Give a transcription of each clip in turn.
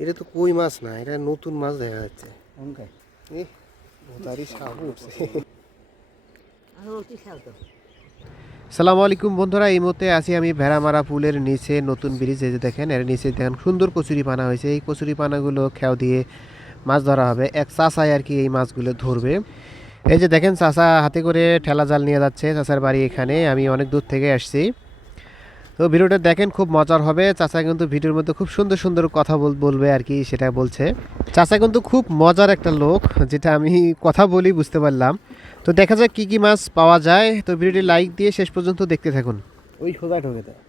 এটা তো কই মাছ না, এটা নতুন মাছ দেখা যাচ্ছে। সালামু আলাইকুম বন্ধুরা, এই মুহূর্তে আছি আমি ভেড়ামারা পুলের নিচে নতুন ব্রিজ। এই যে দেখেন, এর নিচে দেখেন সুন্দর কচুরি পানা হয়েছে। এই কচুরি পানাগুলো খেয়াও দিয়ে মাছ ধরা হবে। এক চাষায় আর কি এই মাছগুলো ধরবে। এই যে দেখেন, চাষা হাতে করে ঠেলা জাল নিয়ে যাচ্ছে। চাষার বাড়ি এখানে, আমি অনেক দূর থেকে আসছি। তো ভিডিওটা দেখেন, খুব মজার হবে। চাচা কিন্তু ভিডিওর মধ্যে খুব সুন্দর সুন্দর কথা বলবে আর কি, সেটা বলছে। চাচা কিন্তু খুব মজার একটা লোক, যেটা আমি কথা বলি বুঝতে পারলাম। তো দেখা যাক কি কি মাছ পাওয়া যায়। তো ভিডিওটি লাইক দিয়ে শেষ পর্যন্ত দেখতে থাকুন। ওই সোজা ঢোকে দেয়।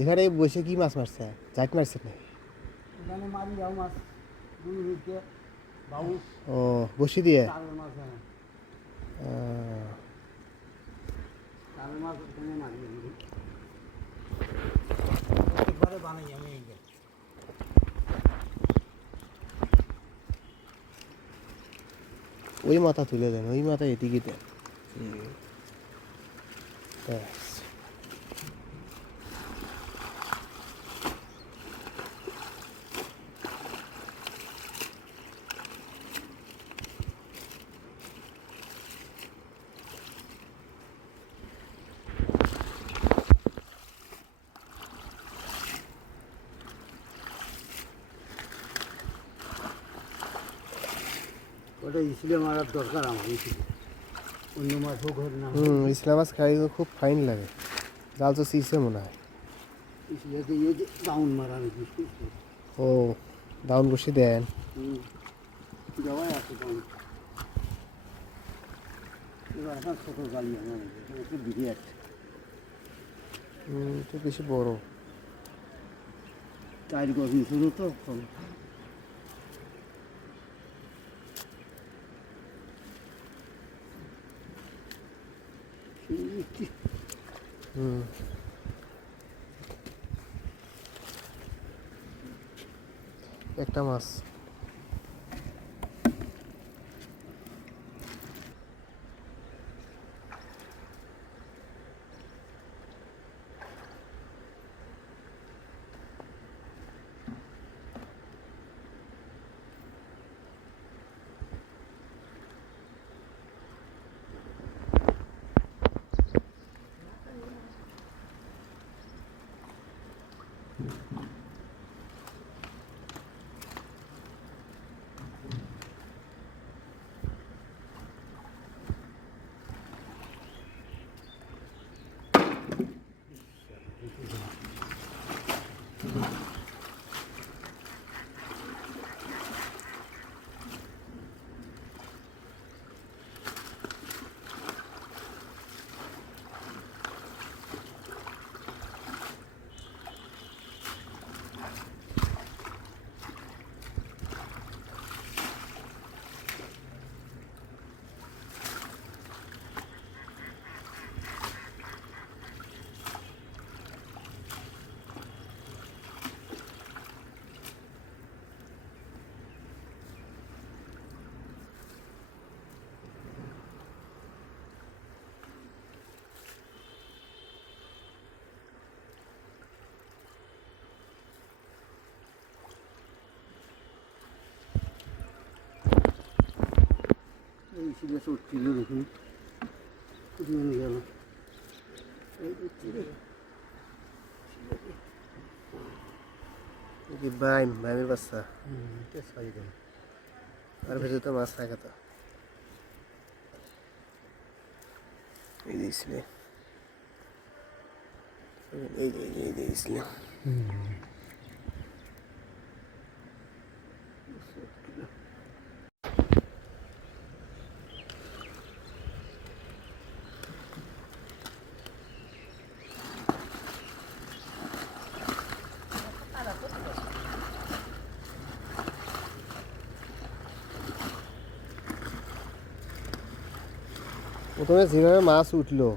এখানে বসে কি মাছ মারছে? জাইট মারছে না? ও, বসি দিয়ে ওই মাথা তুলে দেন, ওই মাথা এদিকে দেন। ব্যাস। ওটা ইসলে মারার দরকার আমার অন্য মাছ হোক হোক না। ইসলা মাছ খাই খুব ফাইন লাগে। জাল তো সিসে মনে হয়। ইসলেতে ইয়ে যে ডাউন মারা নাকি। ও, ডাউন বসে দেন। দেওয়াই আছে ডাউন। এবার এখন ছোটো জালি আমার একটু দিকে আছে। তো বেশি বড়। চার গজ শুরু তো কম। একটা মাছ। ইসলে চটছিল দেখুন গেল। বাইমের বাচ্চা। আর ভেতরে তো মাছ থাকে। তো এই দিয়েছিলে, এই দিয়েছিলে। প্রথমে যেভাবে মাছ উঠলো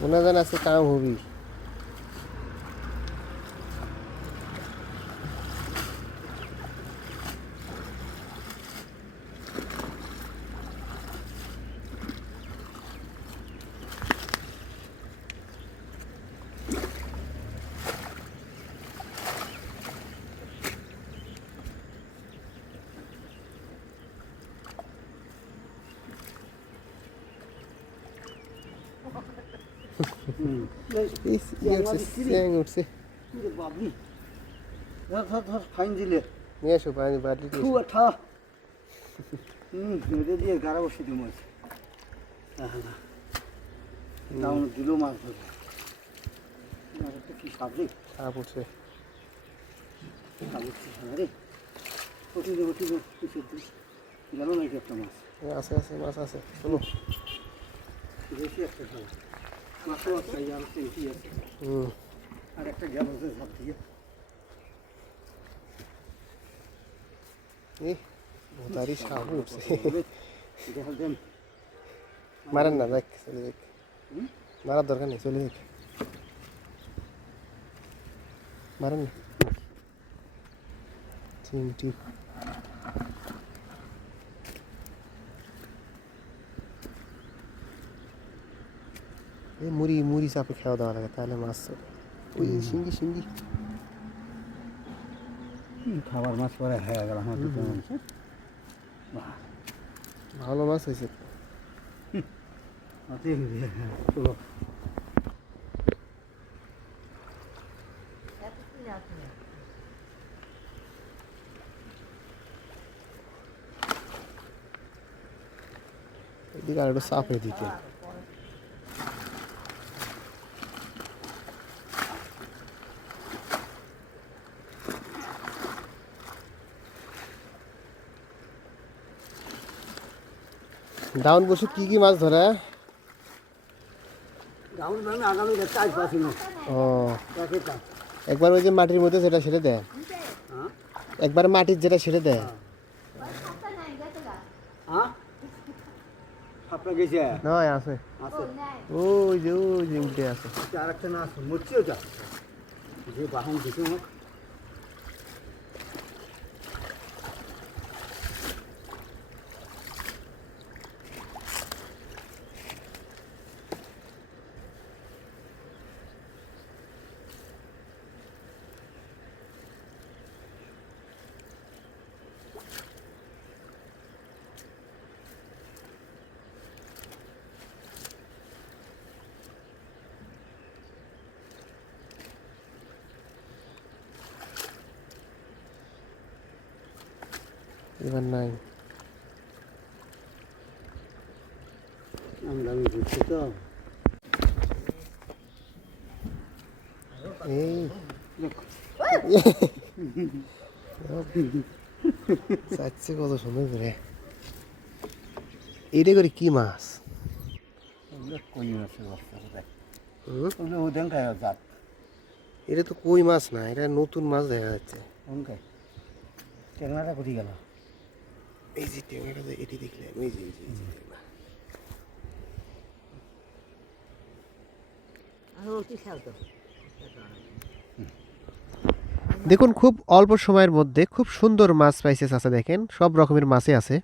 মনে হয় আজকে কাম হবি। ইস, ইয়ে উঠছে, চ্যাং উঠছে। বাবলি ধর ধর ধর ফাইন দিলে নিয়ে আসো পানি বাটি দিয়ে খুব ঠা মেরে দিয়ে গাড়া বসে দিই মাছ দাম দিল মাছ ধরে মাছটা কি সাবলি সাপ উঠছে। সাবুচ্ছি রে ওটি দে কিছু গেল নাকি একটা মাছ আছে আছে মাছ আছে, চলো। বেশি একটা খাওয়া মাছও একটা ইয়ার বেশি আছে হুম, আর একটা গেল যে সব দিয়ে এই ভোতারি সাপ উঠছে। দেখা দেন মারেন না, দেখ চলে দেখ, হুম? মারার দরকার নেই, চলে দেখ, মারেন না। চিমটি এই মুড়ি মুড়ি চাপে খাওয়া দাওয়া লাগে, তাহলে মাছ চলে। ওই শিঙ্গি শিঙ্গি খাবার মাছ পরে হয়ে গেল আমার দুটো মাংস ভালো মাছ হয়েছে। চলো এদিকে আর একটু চাপে দিতে। ডাউন বসে কি কি মাছ ধরে? রাহুল মানে আগামী চাষ পাচ্ছি না ও, একে তা একবার ওই যে মাটির মধ্যে যেটা ছেড়ে দেয়, হ্যাঁ একবার মাটির যেটা ছেড়ে দেয়। হ্যাঁ আপনার গেছে নয় আছে, আছে ওই যে উঠে আছে। আর একটা না আছে মরছিও যা যে বাহন দিছে হোক এবার নাই, আমি বুঝছি তো এই চাচ্ছে কত সুন্দর করে। এইটা করে কি মাছ? কই আছে বস্তা কোথায় হুম? ওগুলো ওদেন খায় জাত এটা তো কই মাছ না, এটা নতুন মাছ দেখা যাচ্ছে। ওন খায় ট্যাংরাটা কোথায় গেল এই যে টেঙাটা, এটি দেখলাম, এই যে টেঙা। দেখুন খুব অল্প সময়ের মধ্যে খুব সুন্দর মাছ পাইছে চাচা, দেখেন সব রকমের মাছই আছে।